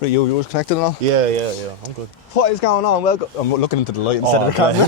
Right, you was connected and all? Yeah. I'm good. What is going on? Welcome. I'm looking into the light instead of the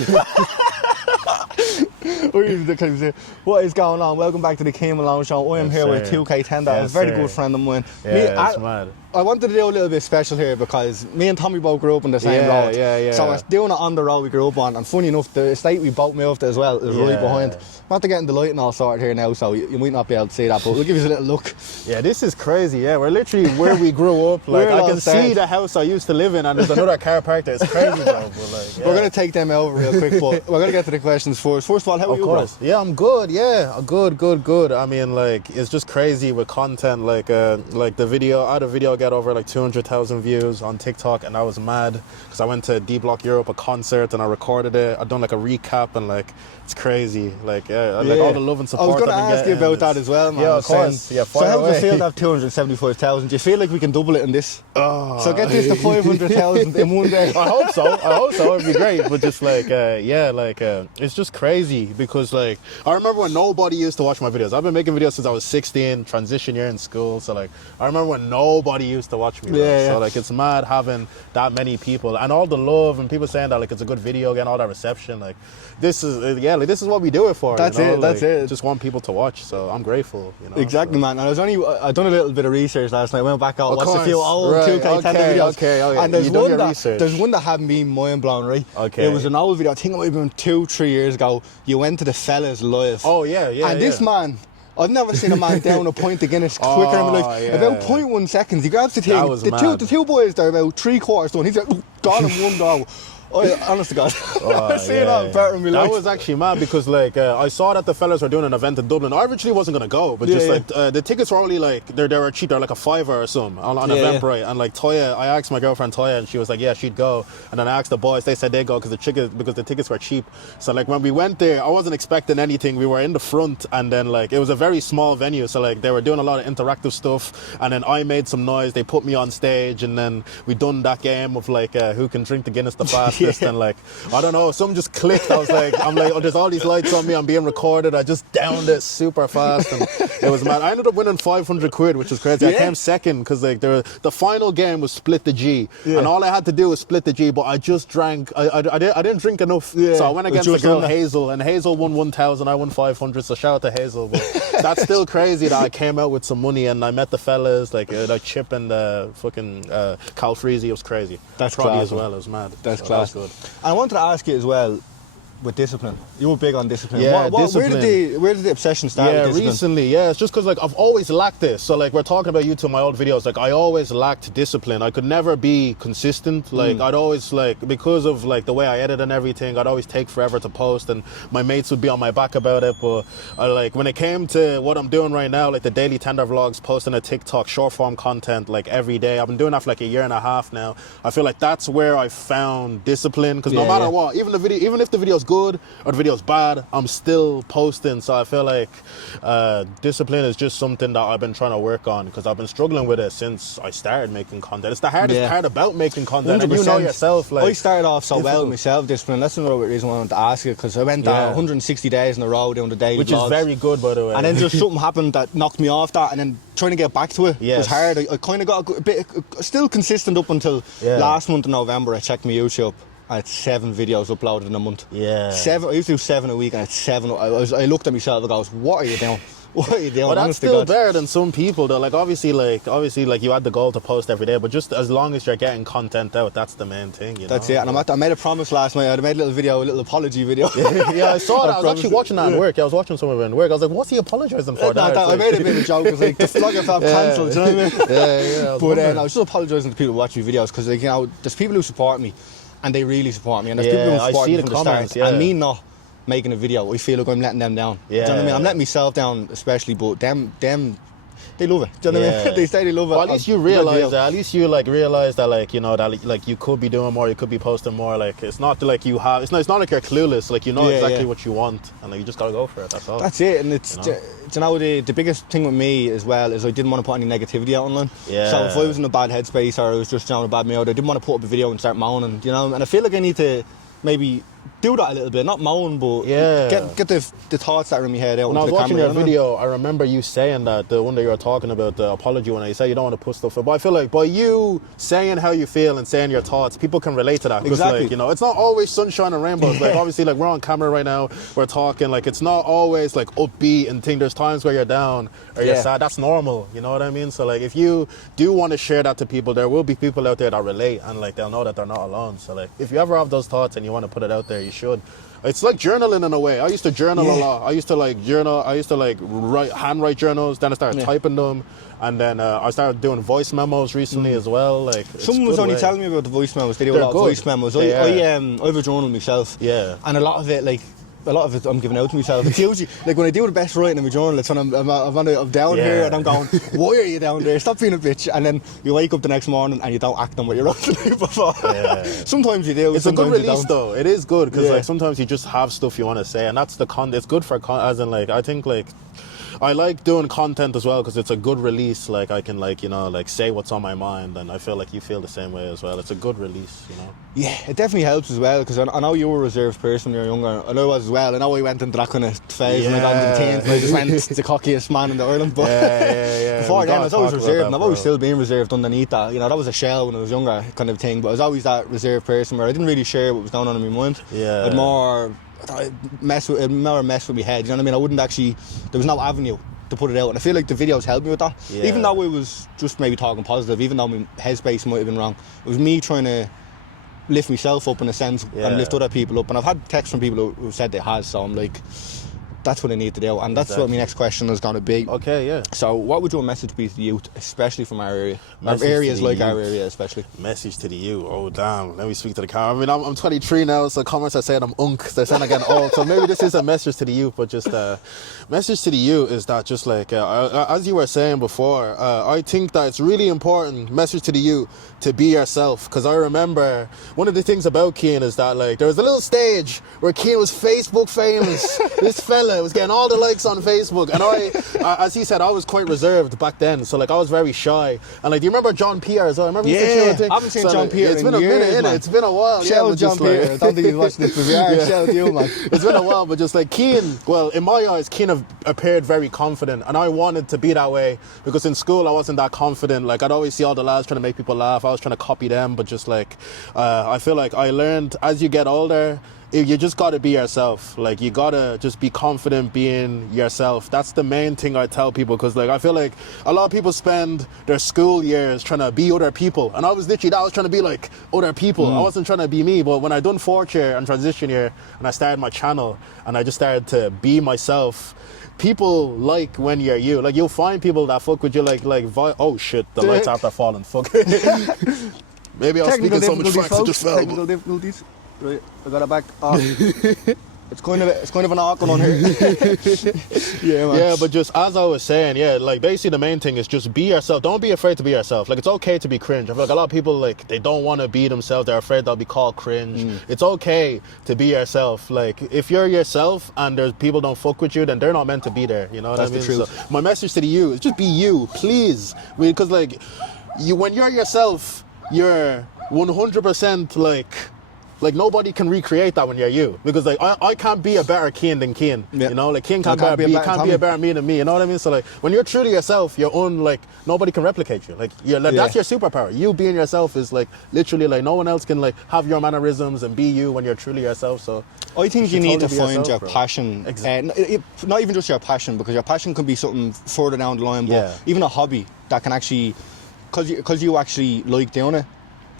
camera. What is going on? Welcome back to the Cian Malone show. I am here with 2KTENDER, a very good friend of mine. Yeah, it's mad. I wanted to do a little bit special here because me and Tommy both grew up on the same road. So we're doing it on the road we grew up on, and funny enough, the estate we both moved to as well is right behind. Not to get in the light and all sorted here now, so you might not be able to see that, but we'll give you a little look. Yeah, this is crazy. Yeah, we're literally where we grew up. Like I can see the house I used to live in, and there's another car parked there. It's crazy, bro. But like, we're gonna take them out real quick, but we're gonna get to the questions first. First of all, how are you, bro? Yeah, I'm good. Yeah, good. I mean, like, it's just crazy with content. Like the video, I had a video get over like 200,000 views on TikTok, and I was mad because I went to D Block Europe, a concert, and I recorded it. I done like a recap, and like it's crazy. Like like all the love and support. I was going to ask you about that as well, man. Yeah, of course. Yeah, so how does it feel to have 275,000? Do you feel like we can double it in this? So get this to 500,000 in one day. I hope so. It'd be great. But just like it's just crazy because like I remember when nobody used to watch my videos. I've been making videos since I was 16, transition year in school. So like I remember when nobody used to watch me. So like it's mad having that many people and all the love and people saying that like it's a good video, getting all that reception. Like this is this is what we do it for. That's it. That's it. Just want people to watch. So I'm grateful. You know. Exactly, man. And I done a little bit of research last night. I went back out, watched a few old 2KTENDER videos. Okay. And there's one that had me mind blown, right? Okay. It was an old video. I think it might have been 2-3 years ago. You went to TheVloggerFellas live. Oh yeah. And this man, I've never seen a man down a pint of Guinness quicker in my life. About 0.1 seconds, he grabs the thing. The two boys there about 3/4 done. He's like, gone in one go. Honest to God, I've seen that better in my life. That was actually mad because like I saw that the fellas were doing an event in Dublin. I originally wasn't gonna go, but like the tickets were only like they were cheap. They're like a $5 or something on Eventbrite. And like Toya, I asked my girlfriend Toya, and she was like, yeah, she'd go. And then I asked the boys, they said they'd go because the tickets were cheap. So like when we went there, I wasn't expecting anything. We were in the front, and then like it was a very small venue, so like they were doing a lot of interactive stuff. And then I made some noise. They put me on stage, and then we done that game of like who can drink the Guinness the fastest. And like I don't know, something just clicked. I was like, oh, there's all these lights on me. I'm being recorded. I just downed it super fast, and it was mad. I ended up winning 500 quid, which was crazy. I came second because like the final game was split the G, and all I had to do was split the G. But I just drank. I didn't drink enough, so I went against the girl Hazel, and Hazel won 1,000. I won 500. So shout out to Hazel. But that's still crazy that I came out with some money and I met the fellas like Chip and fucking Cal Freezy. It was crazy. That's Probably class, as well. It was mad. That's class. Good. And I wanted to ask you as well, with discipline. You were big on discipline. Yeah, discipline. Where did the obsession start with discipline? Recently, it's just because like I've always lacked this. So like we're talking about you to my old videos, like I always lacked discipline. I could never be consistent. Like I'd always like, because of like the way I edit and everything, I'd always take forever to post, and my mates would be on my back about it. But like when it came to what I'm doing right now, like the daily Tender vlogs, posting a TikTok, short form content like every day, I've been doing that for like a year and a half now. I feel like that's where I found discipline, because no matter what, even if the video's good or the video's bad, I'm still posting. So I feel like discipline is just something that I've been trying to work on, because I've been struggling with it since I started making content. It's the hardest part about making content, 100%. And you know yourself. Like, I started off so well myself, discipline. That's another reason why I wanted to ask you, because I went 160 days in a row doing the daily which vlogs, is very good, by the way. And then just something happened that knocked me off that, and then trying to get back to it was hard. I kind of got a bit still consistent up until last month in November. I checked my YouTube. I had 7 videos uploaded in a month. 7. I used to do 7 a week, and I had 7. I looked at myself and goes, "What are you doing? What are you doing?" Well, that's still better than some people, though. Like obviously, you had the goal to post every day, but just as long as you're getting content out, that's the main thing. You know? That's it. And I made a promise last night. I made a little video, a little apology video. I saw that. I was actually watching that in work. I was watching some of it in work. I was like, "What's he apologising for?" I made a bit of a joke. It was like, the TheVloggerFellas cancelled. Do you know what I mean? But I was just apologising to people who watch my videos, because like, you know, there's people who support me, and they really support me, and there's people who support me from the start, and me not making a video, I feel like I'm letting them down. Do you know what I mean? I'm letting myself down especially, but them they love it. Do you know what I mean? They say they love it. Well, at least you realise that. At least you like realise that, like, you know, that like you could be doing more, you could be posting more. Like it's not like you have. It's not like you're clueless. Like you know exactly what you want, and like you just gotta go for it. That's all. That's it. And it's the biggest thing with me as well is I didn't want to put any negativity out online. So if I was in a bad headspace or I was just in a bad mood, I didn't want to put up a video and start moaning. You know, and I feel like I need to maybe do that a little bit, not moan, but get the thoughts that are in my head out. When I was watching your video, I remember you saying that, the one that you were talking about, the apology one, you say you don't want to put stuff up. But I feel like by you saying how you feel and saying your thoughts, people can relate to that. Exactly. Like, you know, it's not always sunshine and rainbows. Like, obviously, like, we're on camera right now, we're talking, like, it's not always, like, upbeat and thing. There's times where you're down or you're sad. That's normal, you know what I mean? So, like, if you do want to share that to people, there will be people out there that relate and, like, they'll know that they're not alone. So, like, if you ever have those thoughts and you want to put it out there, you should. It's like journaling in a way. I used to journal a lot. I used to like journal. I used to like handwrite journals. Then I started typing them, and then I started doing voice memos recently as well. Like someone was only telling me about the voice memos. They do a lot of voice memos. I have a journal myself. Yeah, and a lot of it I'm giving out to myself. It's usually like when I do the best writing in my journal, it's when I'm down here and I'm going, why are you down there? Stop being a bitch. And then you wake up the next morning and you don't act on what you wrote the night before. Yeah. Sometimes you do. It's a good release though. It is good because like sometimes you just have stuff you want to say, and that's the it's good for as in like I think like. I like doing content as well because it's a good release. Like I can like, you know, like say what's on my mind, and I feel like you feel the same way as well. It's a good release, you know. Yeah, it definitely helps as well because I know you were a reserved person when you were younger. I know I was as well. I know I went into that kind of phase when I got into the teens and I just went the cockiest man in the Ireland. But before then I was always reserved, and I've always still been reserved underneath that. You know, that was a shell when I was younger kind of thing, but I was always that reserved person where I didn't really share what was going on in my mind. Yeah. I'd more mess with my head, you know what I mean? I wouldn't actually, there was no avenue to put it out, and I feel like the videos helped me with that. Even though I was just maybe talking positive, even though my headspace might have been wrong, it was me trying to lift myself up in a sense and lift other people up. And I've had texts from people who said they has, so I'm like, that's what I need to do, and that's what my next question is going to be. Okay, yeah. So what would your message be to the youth, especially from our area? Our areas like our area especially. Message to the youth. Oh damn, let me speak to the camera. I mean, I'm 23 now, so comments are saying I'm they're saying I'm getting old, so maybe this is a message to the youth, but just message to the youth is that just like as you were saying before, I think that it's really important, message to the youth, to be yourself. Because I remember one of the things about Cian is that like there was a little stage where Cian was Facebook famous. This fella was getting all the likes on Facebook, and I as he said, I was quite reserved back then, so like I was very shy. And like, do you remember John Pierre as well? I remember I haven't seen John Pierre it's been a minute, man. It's been a while. Shout out John Pierre. I don't think he's watching this, but we are. Shout out you, man. It's been a while, but just like Cian, well, in my eyes, Cian appeared very confident, and I wanted to be that way because in school I wasn't that confident. Like I'd always see all the lads trying to make people laugh. I was trying to copy them, but just like I feel like I learned as you get older, you just got to be yourself. Like you got to just be confident being yourself. That's the main thing I tell people, because like I feel like a lot of people spend their school years trying to be other people, and I was literally I was trying to be like other people. I wasn't trying to be me. But when I done fourth year and transition year and I started my channel and I just started to be myself, people like when you're you. Like you'll find people that fuck with you oh shit, the lights after falling. Fuck. Maybe I'll speak in so much facts that just fell. Technical difficulties. Right, I got it back. It's kind of an awkward one here. Yeah, man. Yeah, but just as I was saying, like basically the main thing is just be yourself. Don't be afraid to be yourself. Like it's okay to be cringe. I feel like a lot of people like they don't want to be themselves. They're afraid they'll be called cringe. It's okay to be yourself. Like if you're yourself and there's people don't fuck with you, then they're not meant to be there. You know what I mean? That's the truth. So my message to you is just be you, please. Because like when you're yourself, you're 100% like nobody can recreate that when you're you, because like I can't be a better Cian than Cian. You know, like Cian can't be a better me than me. You know what I mean? So like when you're truly yourself, you're like nobody can replicate you. Like that's your superpower. You being yourself is like literally like no one else can like have your mannerisms and be you when you're truly yourself. So I think you need to find your passion. Not even just your passion, because your passion can be something further down the line, but even a hobby that can actually, because you actually like doing it,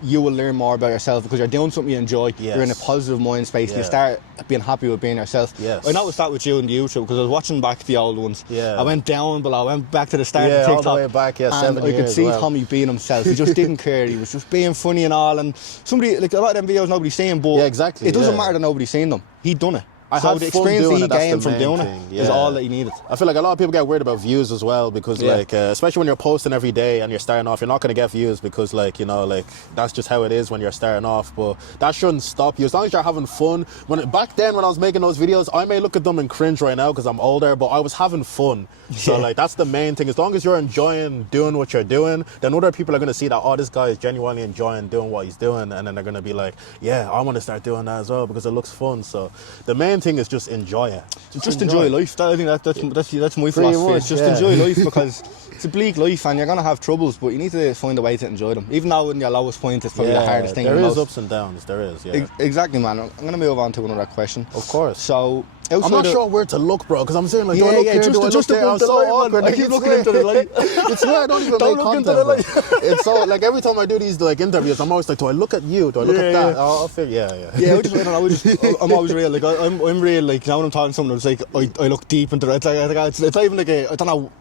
you will learn more about yourself because you're doing something you enjoy. You're in a positive mind space. You start being happy with being yourself. I noticed that with you on the YouTube, because I was watching back the old ones. I went down below, I went back to the start of TikTok, all the way back, and 7 I could years see well. Tommy being himself. He just didn't care. He was just being funny and all, and somebody, like a lot of them videos nobody's seeing, but exactly. It doesn't matter that nobody's seeing them. He done it. So the experience that you gain from doing it is all that you needed. I feel like a lot of people get worried about views as well because like, especially when you're posting every day and you're starting off, you're not going to get views because like, you know, like that's just how it is when you're starting off. But that shouldn't stop you as long as you're having fun. Back then when I was making those videos, I may look at them and cringe right now because I'm older, but I was having fun. So like that's the main thing. As long as you're enjoying doing what you're doing, then other people are going to see that, oh, this guy is genuinely enjoying doing what he's doing, and then they're going to be like, yeah, I want to start doing that as well because it looks fun. So the main thing is just enjoy it. Just enjoy life. I think that's my philosophy. It's just enjoy life because it's a bleak life and you're going to have troubles, but you need to find a way to enjoy them. Even though in your lowest point, it's probably the hardest thing. There is ups and downs. There is, Exactly, man. I'm going to move on to another question. Of course. So I'm not sure where to look, bro, because I'm saying like, do I look here, do I look there? I'm so awkward. I keep looking into the light. It's why I don't even make content, bro. It's so, like, every time I do these like interviews, I'm always like, do I look at you? Do I look at that? Oh, I'll figure, Yeah, I don't know. I'm always real. Like, I'm real. Like, now when I'm talking to someone, it's like I look deep into it. It's not even like I don't know.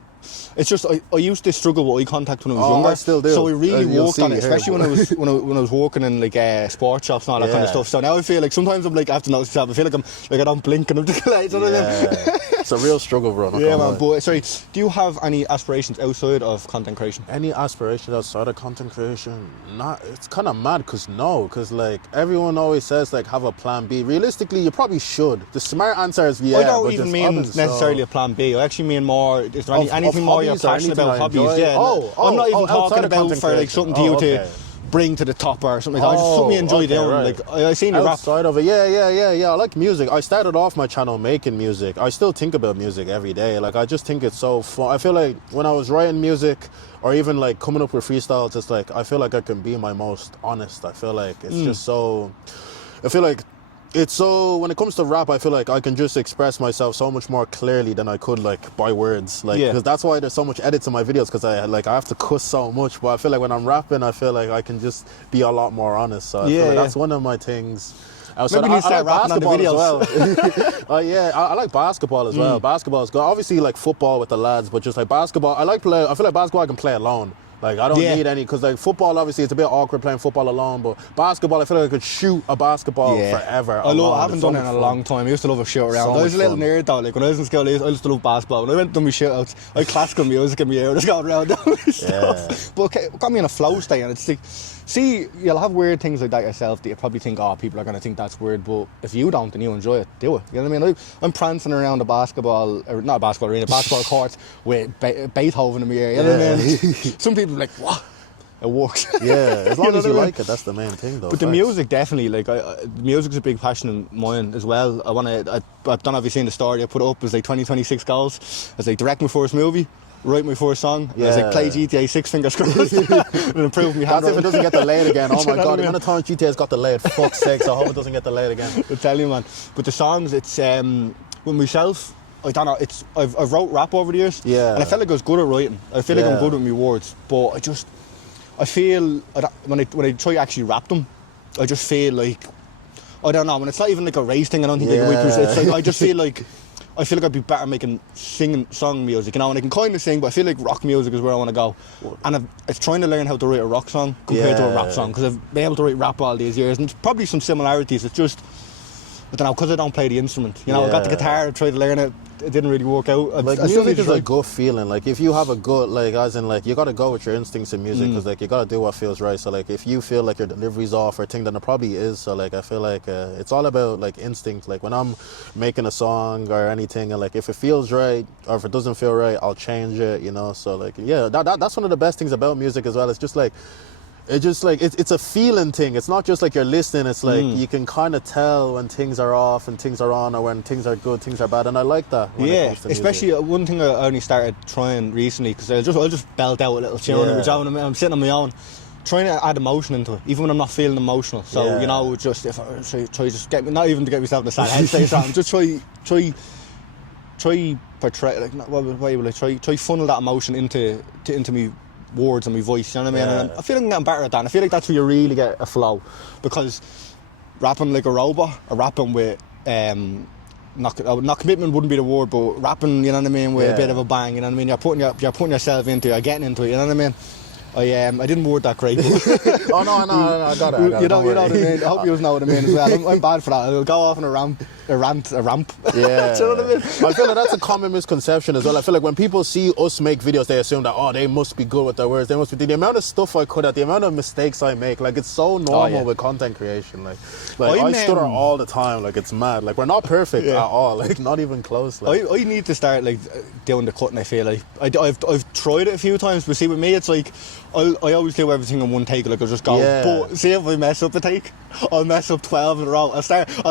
It's just I used to struggle with eye contact when I was younger. I still do. So I really worked on it, especially when I was working in like sports shops and all that kind of stuff. So now I feel like sometimes I'm like I have to notice myself. I feel like I don't blink and I'm just like, it's a real struggle, bro. Yeah, man. But sorry, do you have any aspirations outside of content creation? Any aspirations outside of content creation? Not. It's kind of mad because like everyone always says like have a plan B. Realistically, you probably should. The smart answer is I don't even mean necessarily a plan B. I actually mean more. Is there anything more you're passionate about? Hobbies? I'm not even talking about for like something to you to bring to the top or something like that. Just something you enjoy doing. Right. Like I seen you rap. Outside of it, yeah. I like music. I started off my channel making music. I still think about music every day. Like I just think it's so fun. I feel like when I was writing music or even like coming up with freestyles, it's like I feel like I can be my most honest. I feel like it's just so. I feel like. It's so, when it comes to rap, I feel like I can just express myself so much more clearly than I could like by words. Like, because that's why there's so much edits in my videos, because I have to cuss so much. But I feel like when I'm rapping, I feel like I can just be a lot more honest. So I feel like that's one of my things. Maybe you start rapping on the videos as well. I like basketball as well. Basketball is good. Obviously, like football with the lads, but just like basketball, I feel like basketball I can play alone. Like, I don't need any, because like football, obviously, it's a bit awkward playing football alone, but basketball, I feel like I could shoot a basketball forever. I haven't done it in a long time. I used to love a shoot around. I was a little nerd though. Like, when I was in school, I used to love basketball. When I went to my shootouts, I had classical music in my ear, just going around doing stuff. But it got me in a flow state, and it's like, see, you'll have weird things like that yourself that you probably think, oh, people are going to think that's weird, but if you don't and you enjoy it, do it. You know what I mean? I'm prancing around the basketball court with Beethoven in my ear. You know what I mean? Some people are like, what? It works. Yeah, as long as you like it, that's the main thing, though. But the music, definitely, like, music's a big passion of mine as well. I don't know if you've seen the story I put up as like 2026 goals. As like direct my first movie, write my first song. I was like, play GTA 6 fingers crossed and improve me hand. That's if it doesn't get delayed again. Oh my god, the amount of times GTA's got delayed, fuck's sake, so I hope it doesn't get delayed again. I tell you, man. But the songs, it's with myself, I don't know, I've wrote rap over the years. Yeah. And I felt like I was good at writing. I feel like I'm good with my words. But I feel when I try to actually rap them, I just feel like, I don't know, when it's not even like a race thing, I don't think it's like, I just feel like I'd be better making song music, you know, and I can kind of sing, but I feel like rock music is where I want to go. And it's trying to learn how to write a rock song compared to a rap song, because I've been able to write rap all these years, and it's probably some similarities. It's just, I don't know, because I don't play the instrument. You know, I got the guitar, I tried to learn it, it didn't really work out. Like, music is a gut feeling. Like, if you have a gut, like, as in, like, you got to go with your instincts in music, because, like, you got to do what feels right. So, like, if you feel like your delivery's off or thing, then it probably is. So, like, I feel like it's all about, like, instinct. Like, when I'm making a song or anything, and, like, if it feels right or if it doesn't feel right, I'll change it, you know? So, like, yeah, that's one of the best things about music as well. It's just, like, it's a feeling thing. It's not just like you're listening. It's like you can kind of tell when things are off and things are on, or when things are good, things are bad, and I like that. Yeah, especially one thing I only started trying recently, because I'll just belt out a little tune, which I'm sitting on my own, trying to add emotion into it, even when I'm not feeling emotional. So you know, just if I try just get me, not even to get myself in a sad headspace, just try portray, like try funnel that emotion into me words and my voice, you know what I mean? And I feel like I'm getting better at that, and I feel like that's where you really get a flow, because rapping like a robot, or rapping with not commitment wouldn't be the word, but rapping, you know what I mean, with a bit of a bang, you know what I mean? You're putting yourself into it, you're getting into it, you know what I mean? I didn't word that great. Oh no, I got it. You know what I mean? I hope you know what I mean as well. I'm bad for that. I'll go off on a ramp. a ramp. Yeah. Do you know what I mean? I feel like that's a common misconception as well. I feel like when people see us make videos, they assume that, oh, they must be good with their words. They must be. The amount of stuff I cut out, the amount of mistakes I make, like, it's so normal with content creation. Like I stutter all the time. Like, it's mad. Like, we're not perfect at all. Like, not even close. Like. I need to start, like, doing the cutting, I feel like. I've tried it a few times, but see, with me, it's like, I always do everything in one take. Like, I'll just go. Yeah. But see, if I mess up a take, I'll mess up 12 in a row. I'll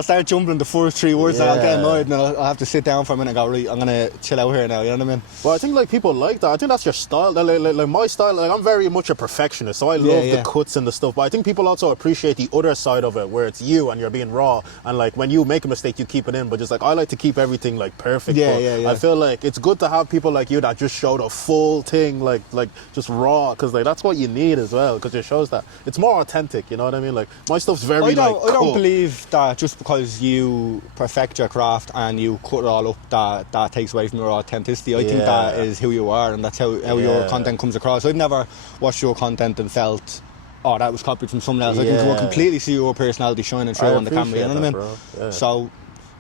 start jumbling the first 3 words, and I'll get annoyed, and I'll have to sit down for a minute and go, right, I'm gonna chill out here now. You know what I mean? Well, I think like people like that. I think that's your style. Like my style. Like, I'm very much a perfectionist, so I love the cuts and the stuff. But I think people also appreciate the other side of it, where it's you and you're being raw, and like when you make a mistake, you keep it in. But just like I like to keep everything like perfect. I feel like it's good to have people like you that just show the full thing, like just raw, because like that's what you need as well, because it shows that it's more authentic. You know what I mean? Like my stuff's very I don't believe that just because you perfect your craft and you cut it all up, that takes away from your authenticity. I think that is who you are, and that's how your content comes across. I've never watched your content and felt, oh, that was copied from someone else. I can completely see your personality shining through on the camera. You know what I mean? Yeah. So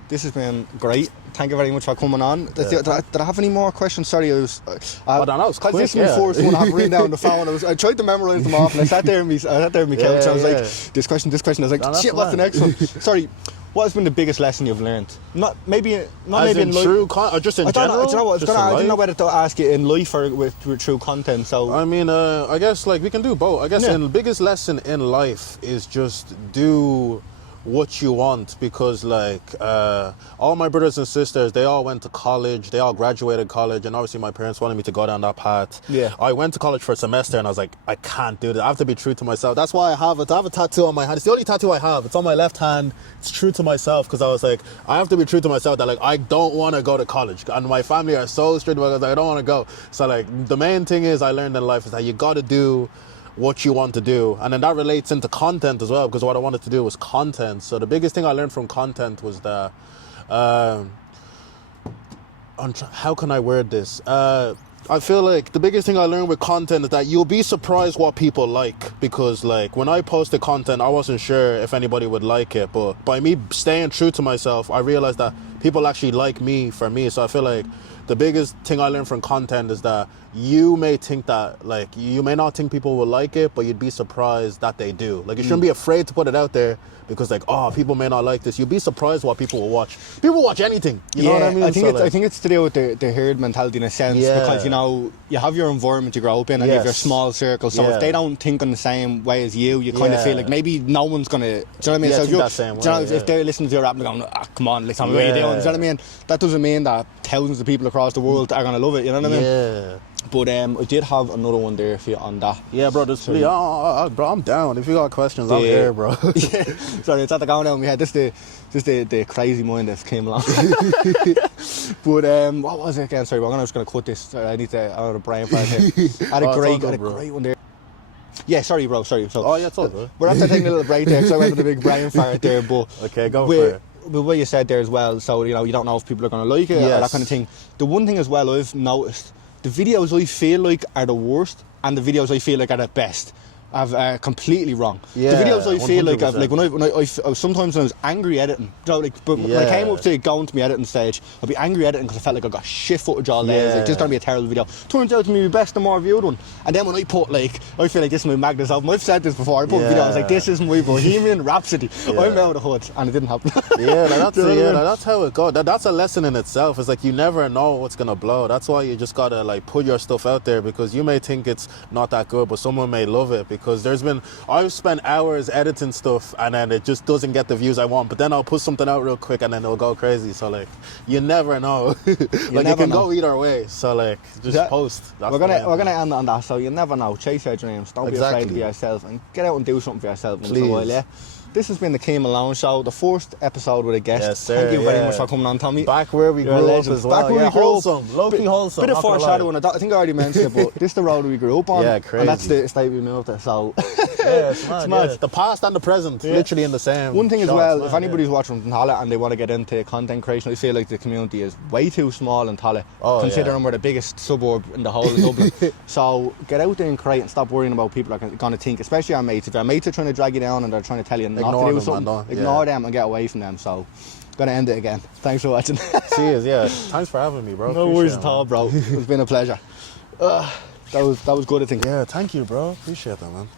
this has been great. Thank you very much for coming on. Did I have any more questions? Sorry, I don't know. It's quick. This is my first one I have written down on the phone. I tried to memorise them off, and I sat there in my couch. I was like, this question. I was like, shit, what's the next one? Sorry. What has been the biggest lesson you've learned? Not maybe in life, or just in general. Do you know what? I didn't know whether to ask you in life or with through content. So I mean, I guess like we can do both. I guess the biggest lesson in life is just do what you want, because like all my brothers and sisters, they all went to college, they all graduated college, and obviously my parents wanted me to go down that path. I went to college for a semester and I was like, I can't do that. I have to be true to myself. That's why I have a tattoo on my hand. It's the only tattoo I have. It's on my left hand. It's true to myself, because I was like, I have to be true to myself that like I don't want to go to college, and my family are so strict because I don't want to go. So like the main thing is I learned in life is that you got to do what you want to do, and then that relates into content as well, because what I wanted to do was content. So the biggest thing I learned from content was that how can I word this? I feel like the biggest thing I learned with content is that you'll be surprised what people like, because like when I posted content, I wasn't sure if anybody would like it, but by me staying true to myself, I realized that people actually like me for me. So I feel like the biggest thing I learned from content is that you may think that, like, you may not think people will like it, but you'd be surprised that they do. Like, you shouldn't be afraid to put it out there, because like, oh, people may not like this. You'd be surprised what people will watch. People watch anything. You know what I mean? I think it's to do with the herd mentality in a sense, because you know, you have your environment you grow up in, and you have your small circle. So if they don't think in the same way as you kind of feel like maybe no one's gonna. Do you know what I mean? So if they're listening to your rap and going, oh, come on, like, tell me what you're doing. Do you know what I mean? That doesn't mean that thousands of people across the world are gonna love it. You know what I mean? Yeah. But I did have another one there for you on that. Yeah, bro. Bro, I'm down. If you got questions, I'm here, bro. Sorry, it's at the going down in my head. This the crazy mind that came along. But what was it again? Sorry, I'm just gonna cut this. Sorry, I have a brain fart here. I had a great one there. Yeah, sorry, bro. Sorry. So, it's all good. We're after taking a little break there, because I went with a big brain fart there. But okay, go for it. But what you said there as well, so you know, you don't know if people are gonna like it or that kind of thing. The one thing as well I've noticed, the videos I feel like are the worst, and the videos I feel like are the best, I've completely wrong. The videos I feel 100%. Like I've, like when I sometimes when I was angry editing, you know, like, but when I came up to going to my editing stage, I'd be angry editing because I felt like I got shit footage all day. It was like, this is gonna be a terrible video. Turns out to be my best and more viewed one. And then when I put like, I feel like this is my Magnus album. I've said this before. I put a video, I was like, this is my Bohemian Rhapsody. I'm out of the hood, and it didn't happen. That's how it goes. That's a lesson in itself. It's like you never know what's gonna blow. That's why you just gotta like put your stuff out there, because you may think it's not that good, but someone may love it. Because I've spent hours editing stuff, and then it just doesn't get the views I want, but then I'll put something out real quick and then it'll go crazy. So like, you never know. Like, it can go either way. So like, just post. We're gonna end on that. So you never know. Chase your dreams. Don't be afraid to be yourself, and get out and do something for yourself once in a while. Yeah. This has been the Cian Malone Show, the first episode with a guest. Yes, sir. Thank you very much for coming on, Tommy. Back where we grew up as well. Back where we grew up. Low-key wholesome. Bit of foreshadowing. I think I already mentioned it, but this is the road we grew up on. Yeah, crazy. And that's the state we moved to. So yeah, it's mad. Yeah. The past and the present, literally in the same. One thing as well, if anybody's watching from Tallaght and they want to get into content creation, I feel like the community is way too small in Tallaght, considering we're the biggest suburb in the whole of Dublin. So get out there and create, and stop worrying about people are going to think, especially our mates. If our mates are trying to drag you down and they're trying to tell you not to Ignore do them, something. man, Ignore them and get away from them. So, gonna end it again. Thanks for watching. Cheers, yeah. Thanks for having me, bro. No worries at all, bro. It's been a pleasure. That was good, I think. Yeah, thank you, bro. Appreciate that, man.